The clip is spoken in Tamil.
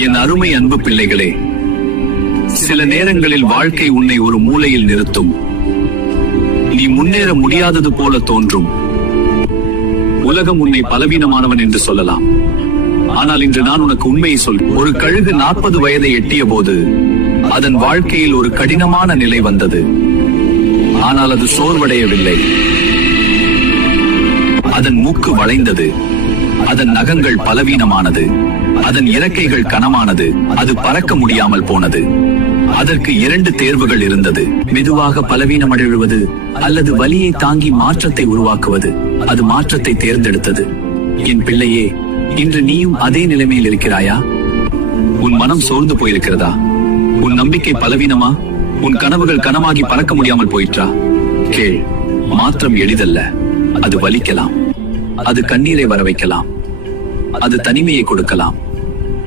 என் அருமை அன்பு பிள்ளைகளே, சில நேரங்களில் வாழ்க்கை உன்னை ஒரு மூலையில் நிறுத்தும். நீ முன்னேற முடியாதது போல தோன்றும். உலகம் உன்னை பலவீனமானவன் என்று சொல்லலாம். ஆனால் இன்று நான் உனக்கு உண்மையை சொல். ஒரு கழுகு 40 வயதை எட்டிய போது அதன் வாழ்க்கையில் ஒரு கடினமான நிலை வந்தது. ஆனால் அது சோர்வடையவில்லை. அதன் மூக்கு வளைந்தது, அதன் நகங்கள் பலவீனமானது, அதன் இறக்கைகள் கனமானது, அது பறக்க முடியாமல் போனது. அதற்கு 2 தேர்வுகள் இருந்தது: மெதுவாக பலவீனமடைவது அல்லது வலியை தாங்கி மாற்றத்தை உருவாக்குவது. அது மாற்றத்தை தேர்ந்தெடுத்தது. என் பிள்ளையே, இன்று நீயும் அதே நிலைமையில் இருக்கிறாயா? உன் மனம் சோர்ந்து போயிருக்கிறதா? உன் நம்பிக்கை பலவீனமா? உன் கனவுகள் கனமாகி பறக்க முடியாமல் போயிற்றா? கேள், மாற்றம் எளிதல்ல. அது வலிக்கலாம், அது கண்ணீரை வர வைக்கலாம், அது தனிமையை கொடுக்கலாம்.